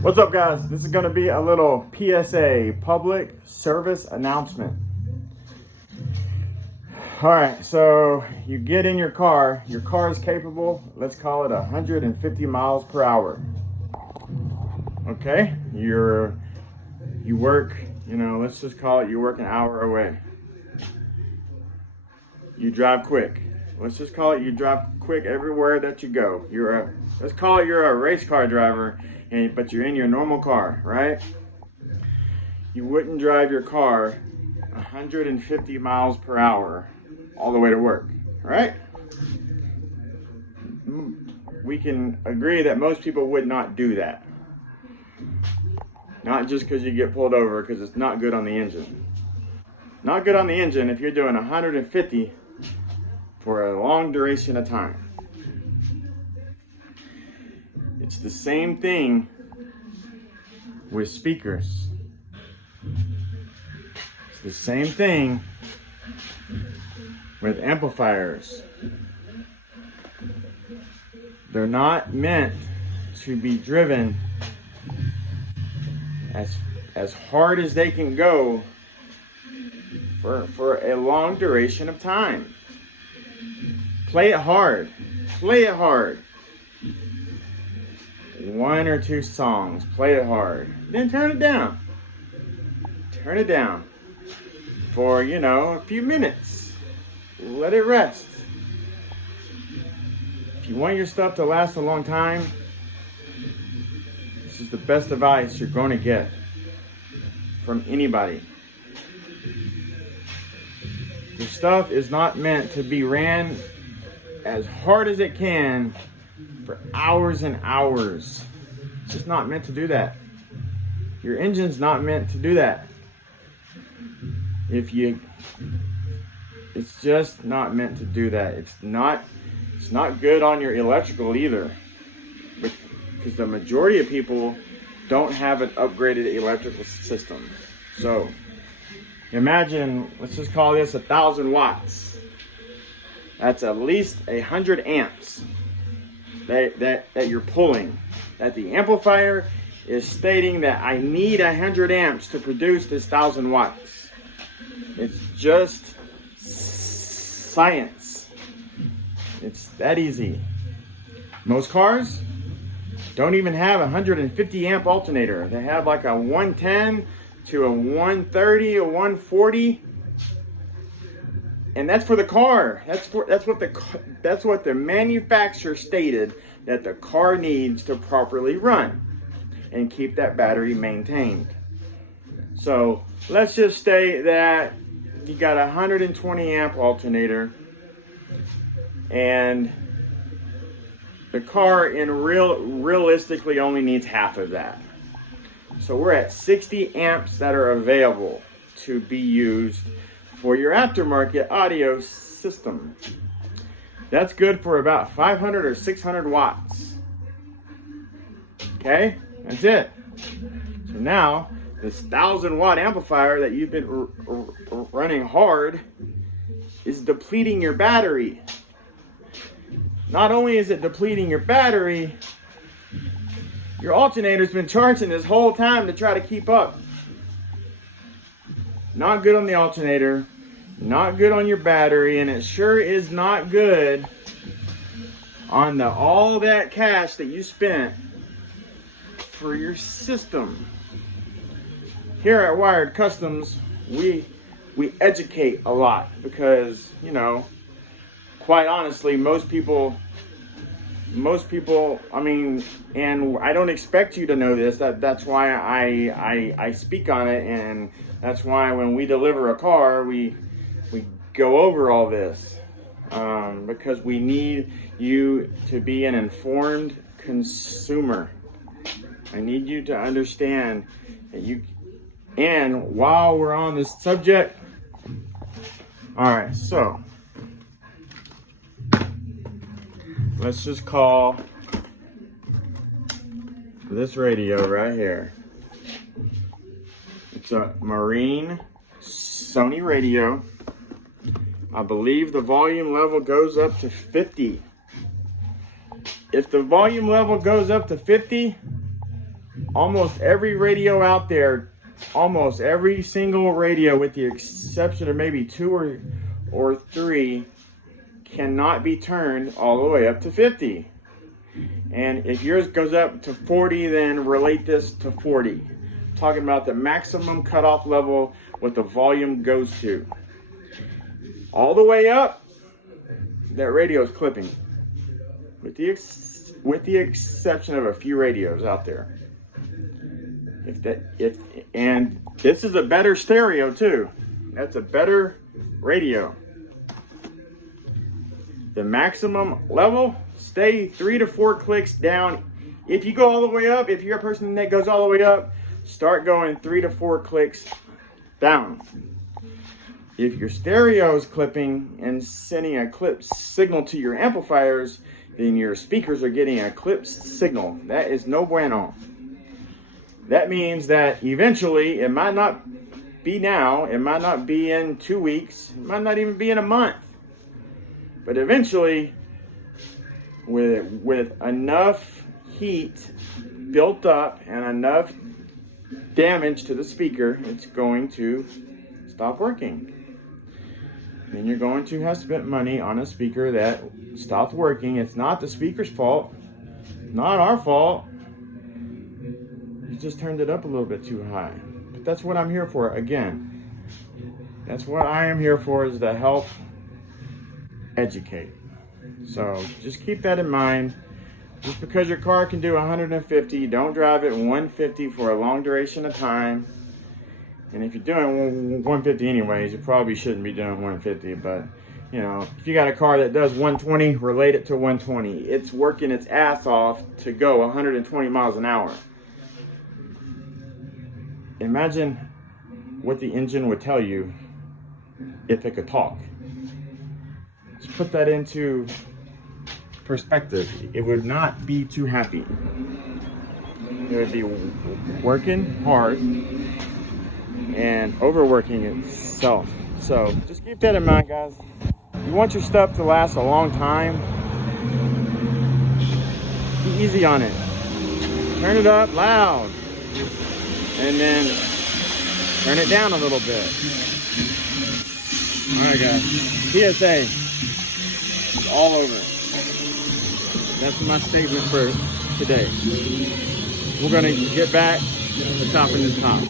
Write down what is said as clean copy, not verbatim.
What's up, guys? This is going to be a little PSA, public service announcement. All right, so you get in your car is capable, let's call it 150 miles per hour. Okay, you work, let's just call it you work an hour away. You drive quick. Let's just call it you drive quick everywhere that you go. Let's call it you're a race car driver, but you're in your normal car, right? You wouldn't drive your car 150 miles per hour all the way to work, right? We can agree that most people would not do that. Not just because you get pulled over, because it's not good on the engine. Not good on the engine if you're doing 150 for a long duration of time. It's the same thing with speakers. It's the same thing with amplifiers. They're not meant to be driven as hard as they can go for a long duration of time. Play it hard. Play it hard. 1 or 2 songs. Play it hard. Then turn it down. Turn it down for, a few minutes. Let it rest. If you want your stuff to last a long time, this is the best advice you're going to get from anybody. Your stuff is not meant to be ran as hard as it can for hours and hours. It's just not meant to do that. Your engine's not meant to do that. It's just not meant to do that. It's not good on your electrical either, because the majority of people don't have an upgraded electrical system. So imagine, let's just call this 1,000 watts. That's at least 100 amps that you're pulling. That the amplifier is stating that I need 100 amps to produce this 1,000 watts. It's just science. It's that easy. Most cars don't even have a 150 amp alternator. They have like a 110 to a 130, a 140. And that's for the car. That's what the manufacturer stated that the car needs to properly run and keep that battery maintained. So let's just say that you got a 120 amp alternator and the car realistically only needs half of that. So we're at 60 amps that are available to be used for your aftermarket audio system. That's good for about 500 or 600 watts. Okay, that's it. So now this 1,000 watt amplifier that you've been running hard is depleting your battery. Not only is it depleting your battery, your alternator's been charging this whole time to try to keep up. Not good on the alternator, not good on your battery, and it sure is not good on all that cash that you spent for your system. Here at Wired Kustoms, we educate a lot because, quite honestly, most people, I mean, and I don't expect you to know this, that's why I speak on it, and that's why when we deliver a car, we go over all this, because we need you to be an informed consumer. I need you to understand that and while we're on this subject, all right, so let's just call this radio right here. It's a Marine Sony radio. I believe the volume level goes up to 50. If the volume level goes up to 50, almost every radio out there, almost every single radio with the exception of maybe 2 or 3, cannot be turned all the way up to 50. And if yours goes up to 40, then relate this to 40. Talking about the maximum cutoff level what the volume goes to. All the way up, that radio is clipping. With the exception of a few radios out there. And this is a better stereo too. That's a better radio. The maximum level, stay 3 to 4 clicks down. If you go all the way up, if you're a person that goes all the way up, start going 3 to 4 clicks down. If your stereo is clipping and sending a clip signal to your amplifiers, then your speakers are getting a clip signal. That is no bueno. That means that eventually, it might not be now, it might not be in 2 weeks, it might not even be in a month. But eventually, with enough heat built up and enough damage to the speaker, it's going to stop working. Then you're going to have spent money on a speaker that stopped working. It's not the speaker's fault, not our fault. You just turned it up a little bit too high. But that's what I'm here for. Again, that's what I am here for, is to help educate. So just keep that in mind. Just because your car can do 150, don't drive it 150 for a long duration of time. And if you're doing 150 anyways, you probably shouldn't be doing 150. But, you know, if you got a car that does 120, relate it to 120. It's working its ass off to go 120 miles an hour. Imagine what the engine would tell you if it could talk. Just put that into perspective. It would not be too happy. It would be working hard and overworking itself. So just keep that in mind, guys. You want your stuff to last a long time, be easy on it. Turn it up loud and then turn it down a little bit. All right, guys, PSA is all over. That's my statement for today. We're gonna get back to topping the top.